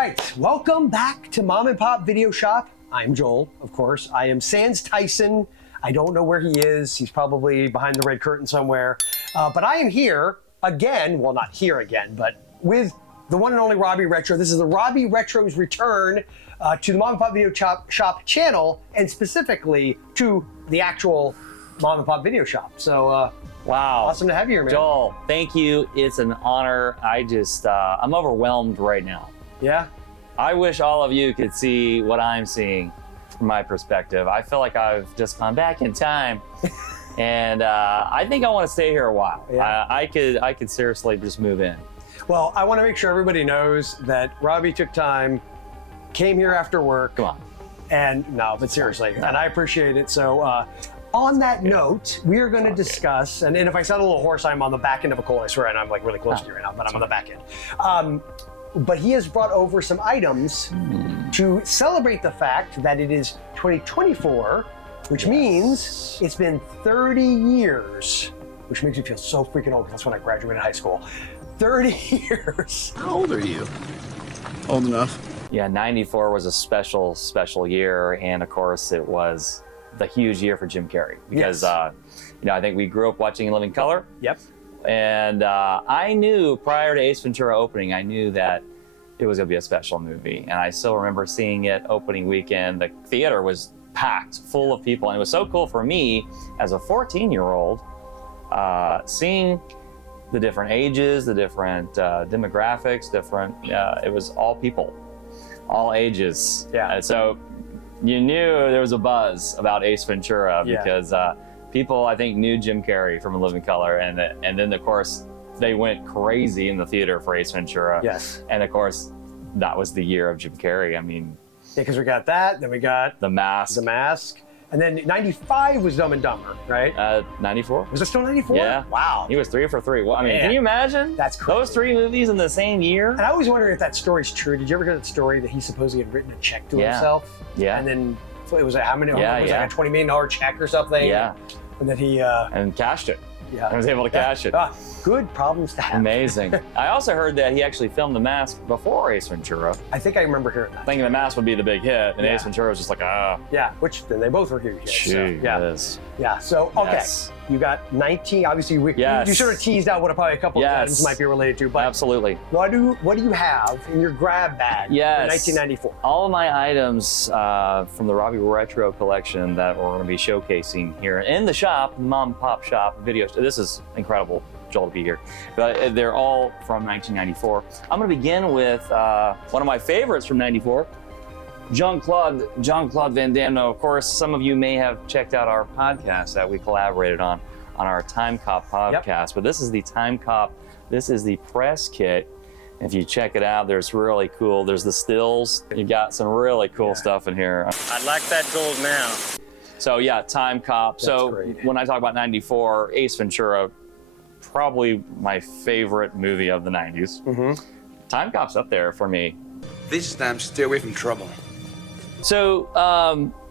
right, welcome back to Mom and Pop Video Shop. I'm Joel, of course. I am Sans Tyson. I don't know where he is. He's probably behind the red curtain somewhere. But I am here again, well, not here again, but with the one and only Robbie Retro. This is the Robbie Retro's return to the Mom and Pop Video Shop channel, and specifically to the actual Mom and Pop Video Shop. So, wow. Awesome to have you here, man. Joel, thank you. It's an honor. I'm overwhelmed right now. Yeah? I wish all of you could see what I'm seeing from my perspective. I feel like I've just gone back in time. And I think I want to stay here a while. Yeah. I could seriously just move in. Well, I want to make sure everybody knows that Robbie took time, came here after work. Come on. And no, but seriously, and I appreciate it. So on that note, we are going to discuss, and if I sound a little hoarse, I'm on the back end of a call, I swear, and I'm like really close to you right now, but I'm on the back end. But he has brought over some items to celebrate the fact that it is 2024, which means it's been 30 years, which makes me feel so freaking old, because that's when I graduated high school. 30 years. How old are you? Old enough. Yeah, 94 was a special, special year. And of course, it was the huge year for Jim Carrey. Because, I think we grew up watching In Living Color. Yep. And I knew prior to Ace Ventura opening, I knew that it was going to be a special movie. And I still remember seeing it opening weekend. The theater was packed, full of people. And it was so cool for me as a 14-year-old, seeing the different ages, the different demographics, it was all people, all ages. Yeah. And so you knew there was a buzz about Ace Ventura because people, I think, knew Jim Carrey from A Living Color, and then of course they went crazy in the theater for Ace Ventura. Yes. And of course, that was the year of Jim Carrey. I mean, yeah, because we got that, then we got The Mask. The Mask, and then 95 was Dumb and Dumber, right? 94. Was it still 94? Yeah. Wow. He was 3 for 3. Well, I mean, Man. can you imagine? That's crazy. Those 3 movies in the same year. And I always wonder if that story's true. Did you ever hear that story that he supposedly had written a check to himself? Yeah. And then it was how many? Yeah, it was like a $20 million check or something. Yeah. And then he and cashed it. Yeah. I was able to cash it. Good problems to have. Amazing. I also heard that he actually filmed The Mask before Ace Ventura, I think I remember hearing that. thinking The Mask would be the big hit, and Yeah. Ace Ventura was just like, Yeah, which then they both were huge hits. So, yeah. Jeez. Yeah. So okay, Yes. you got 19. Obviously, Yes. you sort of teased out what probably a couple of Yes. items might be related to. But Absolutely. what do you have in your grab bag Yes. for 1994? All of my items from the Robbie Retro collection that we're going to be showcasing here in the shop, Mom and Pop Shop video. This is incredible, Joel, to be here. But they're all from 1994. I'm going to begin with one of my favorites from 94. Jean-Claude Van Damme. Now, of course, some of you may have checked out our podcast that we collaborated on our Time Cop podcast. Yep. But this is the Time Cop. This is the press kit. If you check it out, there's really cool. There's the stills. You got some really cool stuff in here. I'd like that gold now. So yeah, Time Cop. That's great. When I talk about 94, Ace Ventura, probably my favorite movie of the 90s. Mm-hmm. Time Cop's up there for me. This time, stay away from trouble. So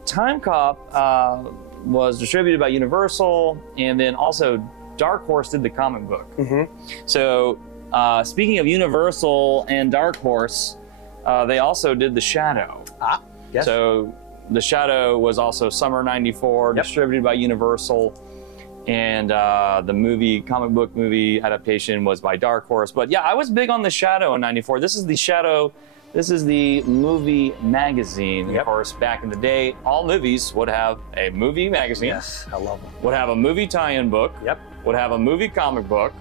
Time Cop was distributed by Universal, and then also Dark Horse did the comic book. Mm-hmm. So speaking of Universal and Dark Horse, they also did The Shadow. Yes. So The Shadow was also summer 94, distributed by Universal. And the comic book movie adaptation was by Dark Horse. But yeah, I was big on The Shadow in 94. This is The Shadow. This is the movie magazine. Of course, back in the day, all movies would have a movie magazine. Yes, I love them. Would have a movie tie-in book. Yep. Would have a movie comic book.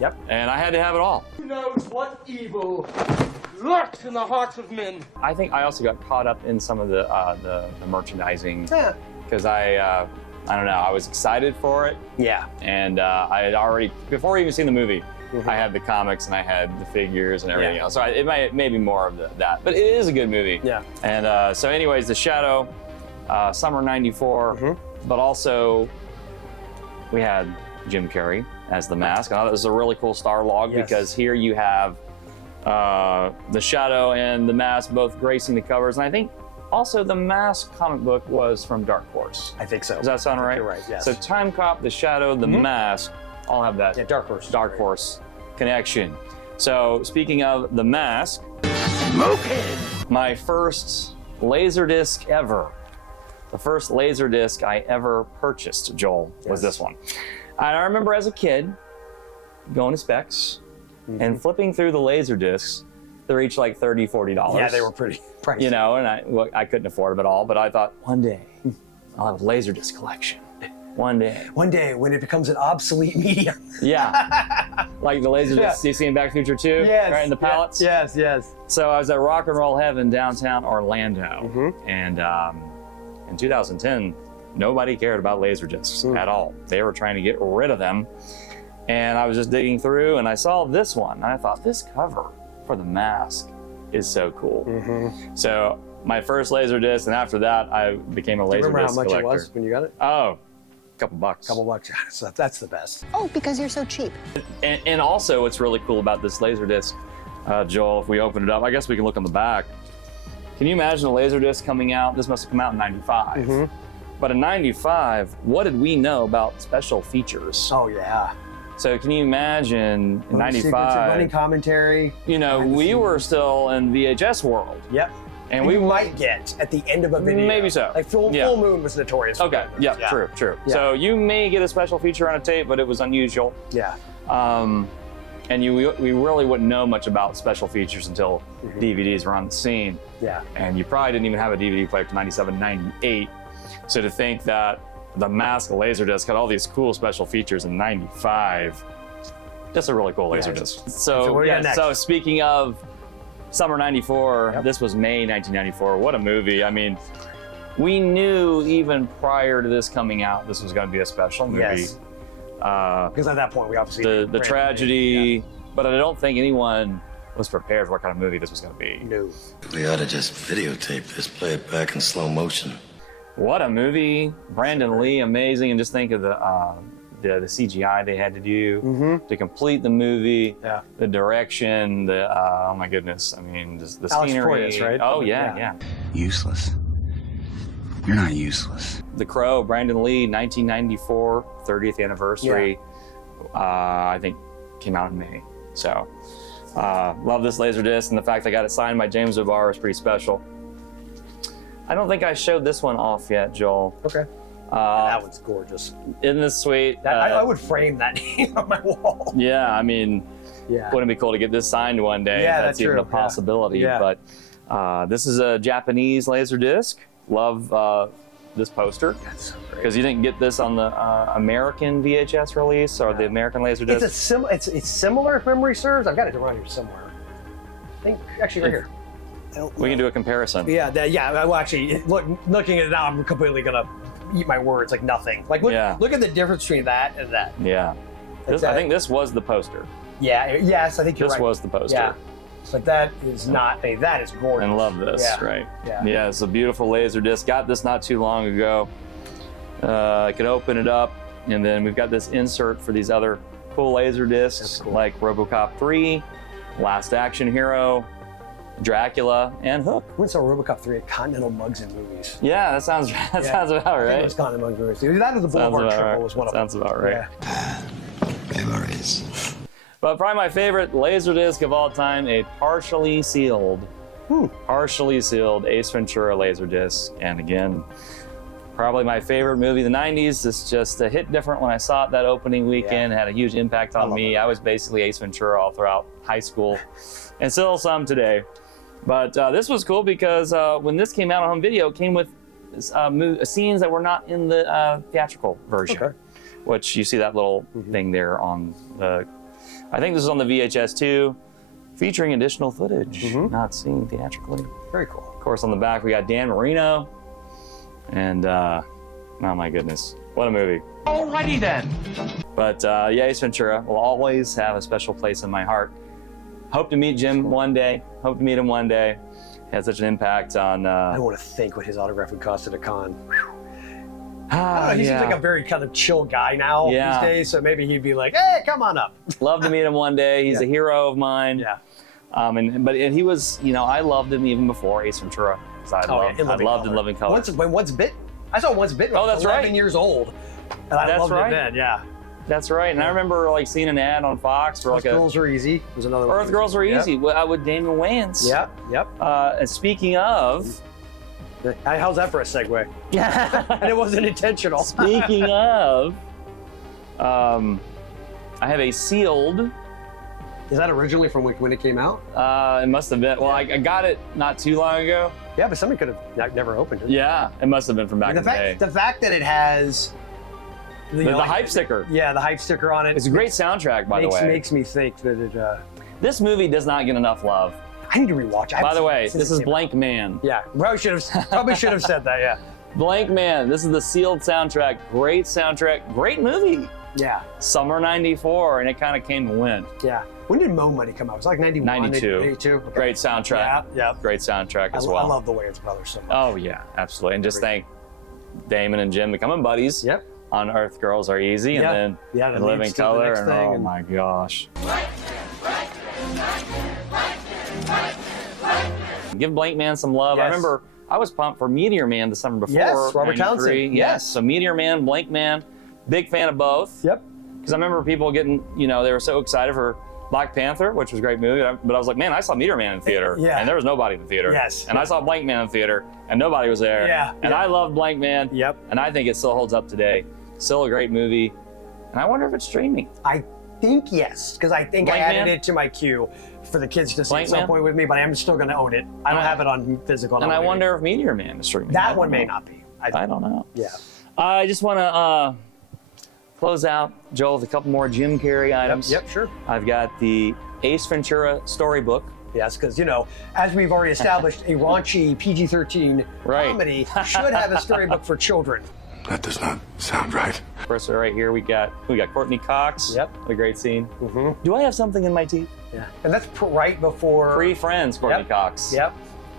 Yep. And I had to have it all. Who knows what evil lurks in the hearts of men? I think I also got caught up in some of the merchandising. Yeah. Because I don't know, I was excited for it. Yeah. And I had already, before even seeing the movie, I had the comics and I had the figures and everything else. So it may be more of that, but it is a good movie. Yeah. And so anyways, The Shadow, summer 94, but also we had Jim Carrey as The Mask. I thought it was a really cool star log because here you have The Shadow and The Mask both gracing the covers. And I think also the Mask comic book was from Dark Horse. I think so. Does that sound right? You're right, yes. So Time Cop, The Shadow, The Mask, all have that Dark Horse. Dark Horse connection. So speaking of The Mask, smoking. My first Laserdisc ever. The first Laserdisc I ever purchased, Joel, was this one. And I remember as a kid going to Specs and flipping through the Laserdiscs. They're each like $30, $40. Yeah, they were pretty pricey. You know, and I couldn't afford them at all, but I thought one day I'll have a Laserdisc collection. One day. One day when it becomes an obsolete medium. Yeah. Like the Laserdiscs you see in Back to the Future 2, right in the pallets. Yes, yes. So I was at Rock and Roll Heaven downtown Orlando, and in 2010, nobody cared about Laserdiscs at all. They were trying to get rid of them, and I was just digging through, and I saw this one, and I thought, this cover for the mask is so cool. So my first Laserdisc, and after that, I became a Laserdisc collector. Remember how much it was when you got it? Oh, couple bucks. Couple bucks. So that's the best. Oh, because you're so cheap. And also, what's really cool about this Laserdisc, Joel, if we open it up, I guess we can look on the back. Can you imagine a Laserdisc coming out? This must have come out in '95. But in '95, what did we know about special features? Oh yeah. So can you imagine in '95? Running commentary. You know, we were still in VHS world. Yep. And we might get at the end of a video. Maybe so. Like Full Moon was notorious. Okay. Yeah. True. Yeah. So you may get a special feature on a tape, but it was unusual. Yeah. And we really wouldn't know much about special features until DVDs were on the scene. Yeah. And you probably didn't even have a DVD player to '97, '98. So to think that the Mask Laserdisc had all these cool special features in '95, just a really cool Laserdisc. So speaking of summer '94, this was May 1994. What a movie. I mean, we knew even prior to this coming out, this was going to be a special movie. Yes. Because at that point, we obviously the tragedy, but I don't think anyone was prepared for what kind of movie this was going to be. No. We ought to just videotape this, play it back in slow motion. What a movie. Brandon Lee, amazing. And just think of the CGI they had to do to complete the movie, the direction, oh my goodness. I mean, the Alex scenery. Proyas, right? Oh yeah. Useless. You're not useless. The Crow, Brandon Lee, 1994, 30th anniversary, I think came out in May. So, love this Laserdisc, and the fact I got it signed by James O'Barr is pretty special. I don't think I showed this one off yet, Joel. Okay. That one's gorgeous. Isn't this sweet? I would frame that name on my wall. Yeah, I mean, wouldn't it be cool to get this signed one day? Yeah, that's even a possibility. Yeah. But this is a Japanese Laserdisc. Love this poster. That's so great. Because you didn't get this on the American VHS release or the American Laserdisc. It's similar if memory serves. I've got it around here somewhere. I think actually right here. We can do a comparison. Yeah, well, actually, looking at it now, I'm completely gonna eat my words like nothing. Like, look at the difference between that and that. Yeah. I think this was the poster. Yeah, yes, I think you're right. This was the poster. Yeah. But that is not, that is gorgeous. And love this, right? Yeah, it's a beautiful Laserdisc. Got this not too long ago. I could open it up, and then we've got this insert for these other cool Laserdiscs, like RoboCop 3, Last Action Hero, Dracula, and Hook. When saw RoboCop 3 at Continental Mugs and Movies? Yeah, that sounds about right. It was Continental Mugs and Movies. That was the Boulevard Triple was one of them. Sounds about right. Memories. But probably my favorite Laserdisc of all time, a partially sealed Ace Ventura Laserdisc. And again, probably my favorite movie of the 90s. It's just hit different when I saw it that opening weekend. It had a huge impact on me. I was basically Ace Ventura all throughout high school and still some today. But this was cool because when this came out on home video, it came with scenes that were not in the theatrical version, which you see that little thing there on the, I think this is on the VHS too, featuring additional footage not seen theatrically. Very cool. Of course, on the back, we got Dan Marino. And, oh my goodness, what a movie. Alrighty then. But yeah, Ace Ventura will always have a special place in my heart. Hope to meet Jim one day. Hope to meet him one day. He had such an impact on... I don't want to think what his autograph would cost at a con. He seems like a very kind of chill guy now these days, so maybe he'd be like, hey, come on up. Love to meet him one day. He's a hero of mine. Yeah. But he was, I loved him even before Ace Ventura. I loved In Living Color. Once Bit? I saw Once Bit when I was 11 years old. And I loved it then, That's right. And I remember like seeing an ad on Fox for Earth Girls Are Easy was another one. Earth Girls Are Easy with Damon Wayans. Yep. And speaking of, How's that for a segue? yeah. And it wasn't intentional. Speaking of, I have a sealed. Is that originally from when it came out? It must have been. Well, I got it not too long ago. Yeah, but somebody could have never opened it. Yeah, it must have been from back in the day. The fact that it has The hype sticker. Yeah, the hype sticker on it. It's a great soundtrack, by the way. Makes me think that it. This movie does not get enough love. I need to rewatch it. By the way, this is Blank Man. Yeah, probably should have said that. Yeah. Blank Man. This is the sealed soundtrack. Great soundtrack. Great movie. Yeah. Summer '94, and it kind of came and went. Yeah. When did Mo Money come out? It was like 91, 92. 92. Okay. Great soundtrack. Yeah. Great soundtrack as well. I love the Wayans brothers so much. Oh yeah, absolutely. And just thank Damon and Jim becoming buddies. Yep. On Earth Girls Are Easy, and then the Living leads to the Color, next and thing, oh and- my gosh. Give Blank Man some love. I Yes. remember I was pumped for Meteor Man the summer before. Yes, Robert 93. Townsend. Yes. So Meteor Man, Blank Man, big fan of both. Yep. Because I remember people getting, they were so excited for Black Panther, which was a great movie, but I was like, man, I saw Meteor Man in theater, Yeah. and there was nobody in the theater. Yes. And I saw Blank Man in theater, and nobody was there. Yeah. And I love Blank Man. Yep. And I think it still holds up today. Still a great movie. And I wonder if it's streaming. I think yes, because I think Blank I added Man? it to my queue for the kids to see Blank at some Man? point with me, but I am still going to own it. I don't have it on physical. And I wonder if Meteor Man is streaming. That one may not be. I don't know. Yeah. I just want to close out, Joel, with a couple more Jim Carrey items. Yep, sure. I've got the Ace Ventura storybook. Yes, because, as we've already established, a raunchy PG-13 Right. comedy should have a storybook for children. That does not sound right. First, right here, we got Courtney Cox. Yep. A great scene. Mm-hmm. Do I have something in my teeth? Yeah. And that's right before... Pre-Friends, Courtney Yep. Cox. Yep.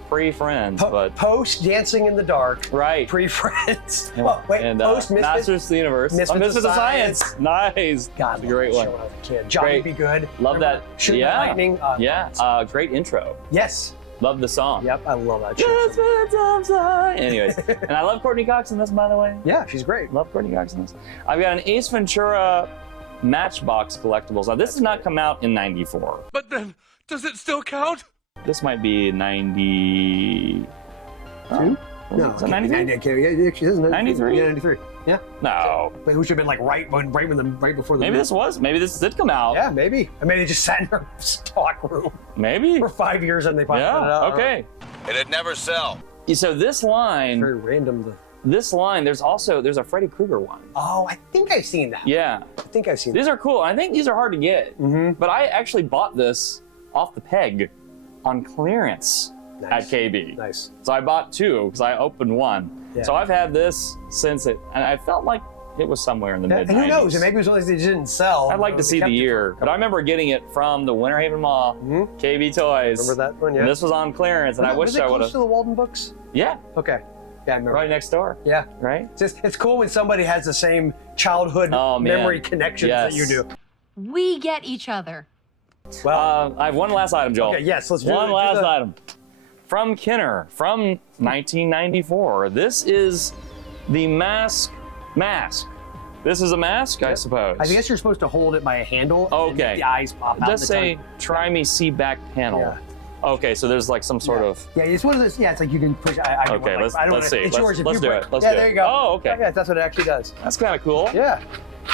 Pre-Friends, but... Post Dancing in the Dark. Right. Pre-Friends. Oh, wait, and post Misfits. Masters of the Universe. Misfits of Science. Nice. God, That's a great one. Show when I was a kid. Johnny Great. Be Good. Love Remember? that. Shoot the Lightning. Great intro. Yes. Love the song. Yep, I love that show. Misfits of Science. Anyways, and I love Courtney Cox in this, by the way. Yeah, she's great. Love Courtney Cox in this. I've got an Ace Ventura Matchbox Collectibles. Now, this did not come out in '94. But then, does it still count? This might be 90... Two? No, Is that 93? 93? Yeah, 93. Yeah. No. But who should have been like right before the Maybe this did come out. Yeah, maybe. And maybe they just sat in her stock room Maybe. for 5 years and they finally put it Yeah, out. okay. It'd never sell. So this line, Very random. there's a Freddy Krueger one. Oh, I think I've seen that. Yeah. I think I've seen These are cool. I think these are hard to get. Mm-hmm. But I actually bought this off the peg on clearance Nice. at KB. Nice. So I bought two because I opened one. Yeah. So I've had this since it, and I felt like it was somewhere in the mid 90s. And who knows? Maybe it was one of these they didn't sell. I'd like to They see kept the it year, for- but I remember getting it from the Winter Haven Mall, Mhm. KB Toys. Remember that one? Yeah. And this was on clearance, and I wish was it I would close have. to the Walden Books? Yeah, Okay. Yeah, I remember. right next door. Yeah. Right? It's cool when somebody has the same childhood Oh, man. memory connections that you Yes. do. We get each other. Well, I have one last item, Joel. okay, yes, let's do One do last the- item. From Kenner, from 1994. This is the mask. This is a mask, I suppose. I guess you're supposed to hold it by a handle. And Okay. the eyes pop out. Just the say, tongue. try me, see back panel. Yeah. Okay, so there's like some sort of. Yeah, it's one of those. Yeah, it's like you can push. I don't Okay, want, let's I don't see. wanna- It's Let's- yours if let's you do break. it. Let's yeah, do there it. you go. Oh, okay. Yeah, that's what it actually does. That's kind of cool. Yeah.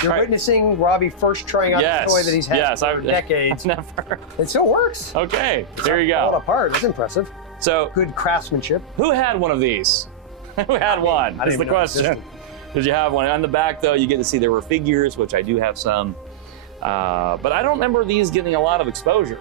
You're Right. witnessing Robbie first trying out Yes. the toy that he's had Yes, for I've decades. never. It still works. Okay, there you Fall go. apart. That's impressive. So, Good craftsmanship. who had one of these? Who had one? I That's didn't even the know it question. existed. Did you have one? On the back, though, you get to see there were figures, which I do have some. But I don't remember these getting a lot of exposure.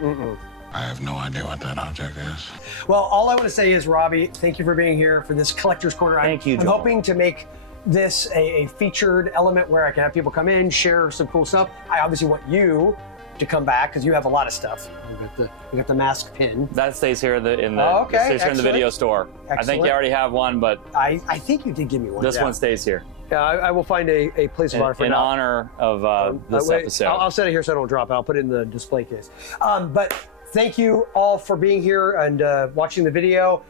I have no idea what that object is. Well, all I want to say is, Robbie, thank you for being here for this Collector's Corner. Thank you, I'm Joel. hoping to make this a featured element where I can have people come in, share some cool stuff. I obviously want you to come back because you have a lot of stuff. We got the mask pin. That stays here in the Oh, okay, it stays here in the excellent. video store. I think Excellent. you already have one, but I think you did give me one. this yeah. one stays here Yeah, I will find a place of honor for in now. honor of this Wait, episode. I'll set it here so I don't drop it. I'll put it in the display case. But thank you all for being here and watching the video.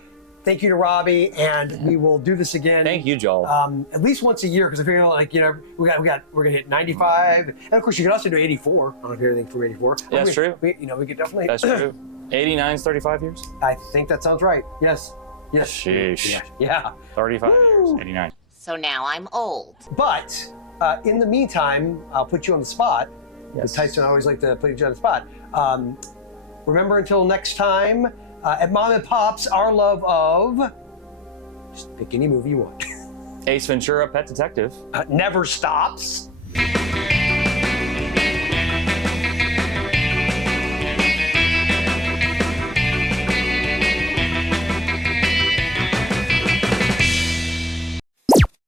thank you to Robbie, and we will do this again. Thank you, Joel. At least once a year, because I figure like we're gonna hit 95, and of course you can also do 84. I don't know if you hear anything from 84. Yeah, that's true. We could definitely. That's true. 89's 35 years. I think that sounds right. Yes. Yes. Sheesh. Yeah. 35 years. 89. So now I'm old. But in the meantime, I'll put you on the spot. Yes. Tyson always like to put you on the spot. Remember, until next time, at Mom and Pop's, our love of, just pick any movie you want. Ace Ventura, Pet Detective. Never stops.